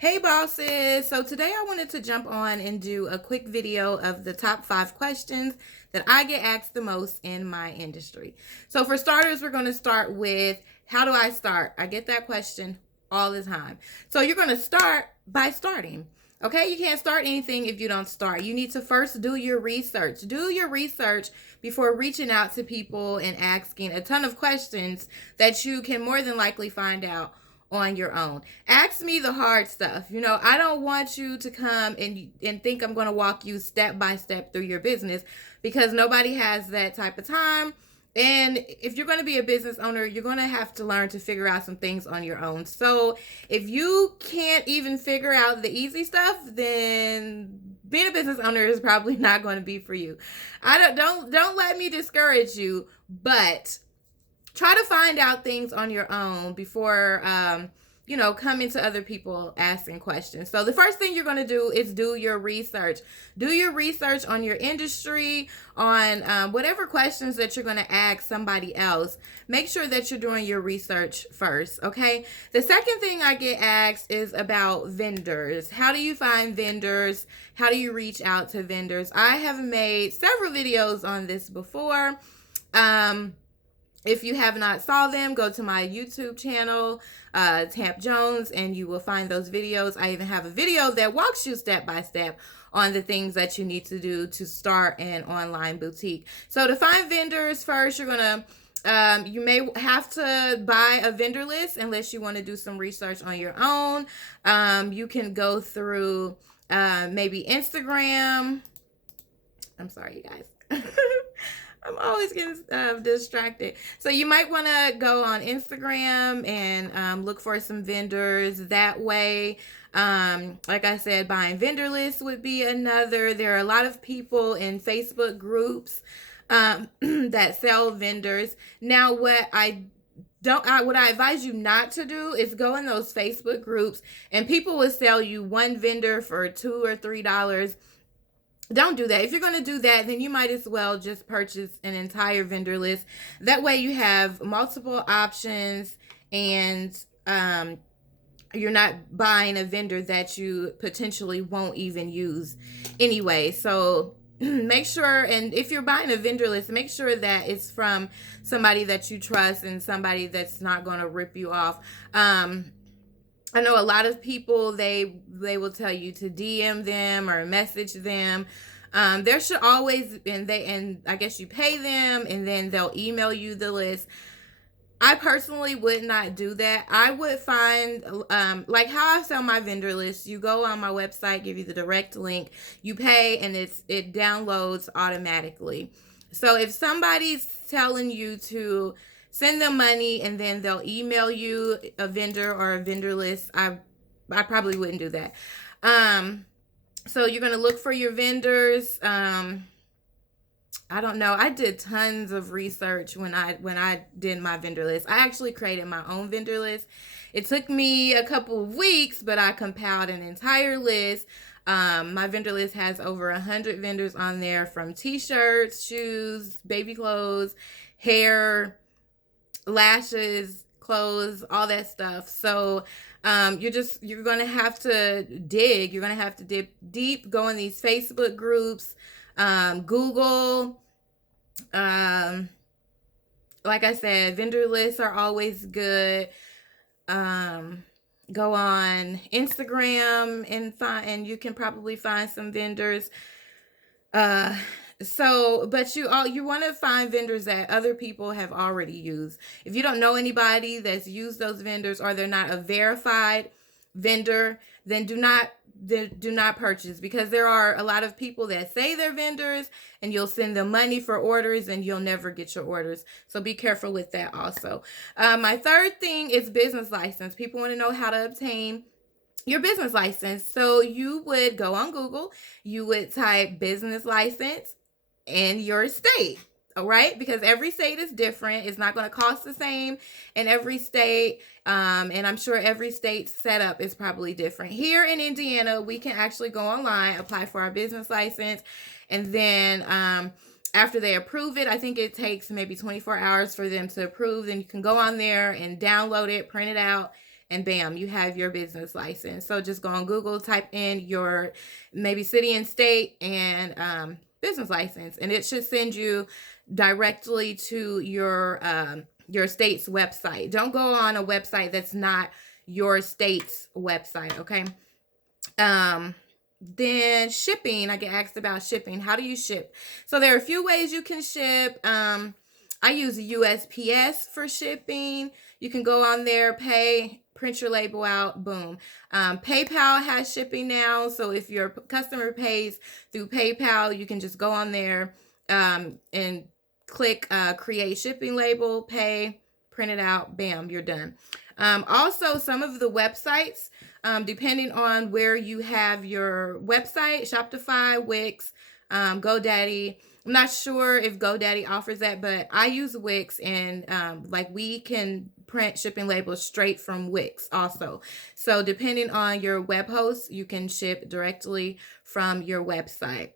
Hey bosses! So today I wanted to jump on and do a quick video of the top 5 questions that I get asked the most in my industry. So for starters, we're going to start with how do I start? I get that question all the time. So you're going to start by starting. Okay, you can't start anything if you don't start. You need to first do your research. Do your research before reaching out to people and asking a ton of questions that you can more than likely find out on your own. Ask me the hard stuff. I don't want you to come and think I'm going to walk you step by step through your business, because nobody has that type of time. And if you're going to be a business owner, you're going to have to learn to figure out some things on your own. So if you can't even figure out the easy stuff, then being a business owner is probably not going to be for you. I don't let me discourage you, but try to find out things on your own before coming to other people asking questions. So the first thing you're going to do is do your research. Do your research on your industry, on whatever questions that you're going to ask somebody else. Make sure that you're doing your research first, okay? The second thing I get asked is about vendors. How do you find vendors? How do you reach out to vendors? I have made several videos on this before. If you have not saw them, go to my YouTube channel, Tamp Jones, and you will find those videos. I even have a video that walks you step by step on the things that you need to do to start an online boutique. So to find vendors, first, you may have to buy a vendor list unless you want to do some research on your own. You can go through maybe Instagram. I'm sorry, you guys. I'm always getting distracted. So you might want to go on Instagram and look for some vendors that way. Like I said, buying vendor lists would be another. There are a lot of people in Facebook groups that sell vendors. Now, what I advise you not to do is go in those Facebook groups and people will sell you one vendor for $2 or $3. Don't do that. If you're going to do that, then you might as well just purchase an entire vendor list. That way you have multiple options, and you're not buying a vendor that you potentially won't even use anyway. So make sure, and if you're buying a vendor list, make sure that it's from somebody that you trust and somebody that's not going to rip you off. I know a lot of people, they will tell you to DM them or message them. There should always, and I guess you pay them and then they'll email you the list. I personally would not do that. I would find, like how I sell my vendor list, you go on my website, give you the direct link, you pay, and it downloads automatically. So if somebody's telling you to send them money and then they'll email you a vendor or a vendor list, I probably wouldn't do that. So you're going to look for your vendors. I don't know. I did tons of research when I did my vendor list. I actually created my own vendor list. It took me a couple of weeks, but I compiled an entire list. My vendor list has over 100 vendors on there, from t-shirts, shoes, baby clothes, hair, lashes, clothes, all that stuff. So you're going to have to dig. You're going to have to dig deep, go in these Facebook groups, Google. Like I said, vendor lists are always good. Go on Instagram and you can probably find some vendors. But you want to find vendors that other people have already used. If you don't know anybody that's used those vendors, or they're not a verified vendor, then do not purchase, because there are a lot of people that say they're vendors and you'll send them money for orders and you'll never get your orders. So be careful with that also. My third thing is business license. People want to know how to obtain your business license. So you would go on Google, you would type business license in your state. All right, because every state is different. It's not going to cost the same in every state. And I'm sure every state's setup is probably different. Here in Indiana, we can actually go online, apply for our business license, and then after they approve it, I think it takes maybe 24 hours for them to approve. Then you can go on there and download it, print it out, and bam, you have your business license. So just go on Google, type in your maybe city and state and business license, and it should send you directly to your state's website. Don't go on a website that's not your state's website, okay? Then shipping, I get asked about shipping. How do you ship? So there are a few ways you can ship. I use USPS for shipping. You can go on there, pay, print your label out, boom. PayPal has shipping now. So if your customer pays through PayPal, you can just go on there and click create shipping label, pay, print it out, bam, you're done. Also, some of the websites, depending on where you have your website, Shopify, Wix, GoDaddy. I'm not sure if GoDaddy offers that, but I use Wix, and like we can print shipping labels straight from Wix also. So depending on your web host, you can ship directly from your website.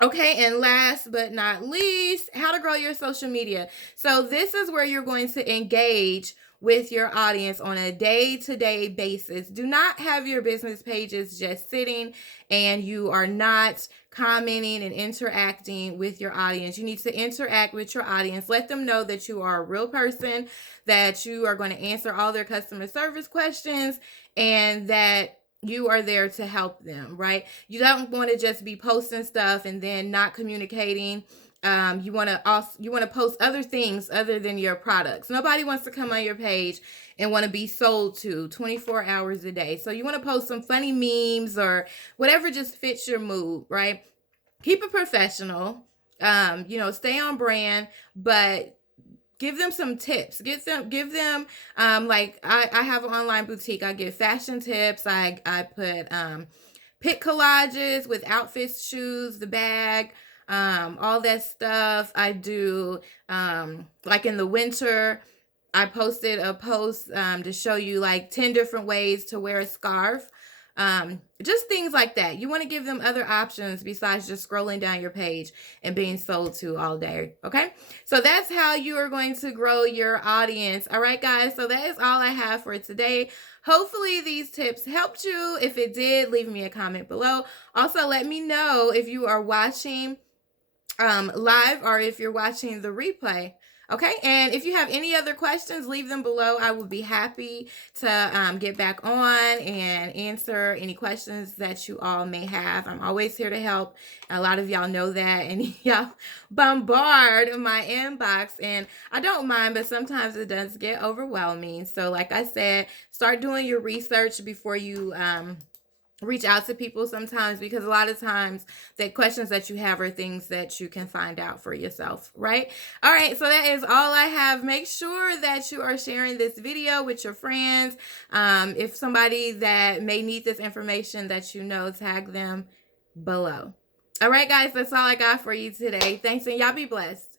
Okay, and last but not least, how to grow your social media. So this is where you're going to engage with your audience on a day-to-day basis. Do not have your business pages just sitting and you are not commenting and interacting with your audience. You need to interact with your audience. Let them know that you are a real person, that you are going to answer all their customer service questions, and that you are there to help them, right? You don't want to just be posting stuff and then not communicating. You want to post other things other than your products. Nobody wants to come on your page and want to be sold to 24 hours a day. So you want to post some funny memes or whatever just fits your mood, right? Keep it professional. Stay on brand, but give them some tips. Give them like I have an online boutique. I give fashion tips. I put pic collages with outfits, shoes, the bag, all that stuff. I do like in the winter, I posted a post to show you like 10 different ways to wear a scarf. Just things like that. You want to give them other options besides just scrolling down your page and being sold to all day. Okay. So that's how you are going to grow your audience. All right, guys. So that is all I have for today. Hopefully these tips helped you. If it did, leave me a comment below. Also, let me know if you are watching live or if you're watching the replay. Okay, and if you have any other questions, leave them below. I will be happy to get back on and answer any questions that you all may have. I'm always here to help. A lot of y'all know that, and y'all bombard my inbox, and I don't mind, but sometimes it does get overwhelming. So like I said, start doing your research before you reach out to people sometimes, because a lot of times the questions that you have are things that you can find out for yourself, right? All right, so that is all I have. Make sure that you are sharing this video with your friends. If somebody that may need this information that you know, tag them below. All right, guys, that's all I got for you today. Thanks, and y'all be blessed.